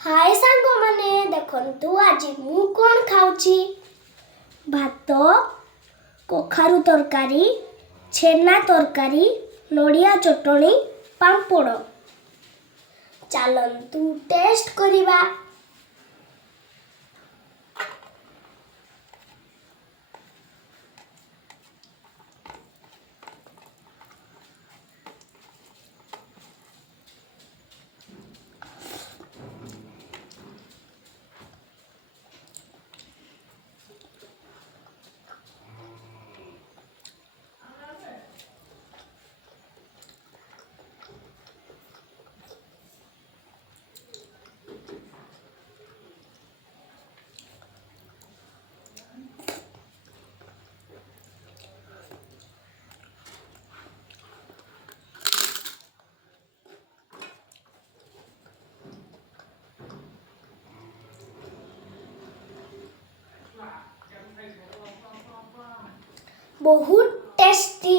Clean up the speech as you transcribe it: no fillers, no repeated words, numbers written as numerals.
हाय सांगमाने देखंतु आज मु कोन खाउची भात कखारु तरकारी छेना तरकारी नडिया चटणी पांपड़ चलंतु टेस्ट करिबा। बहुत टेस्टी।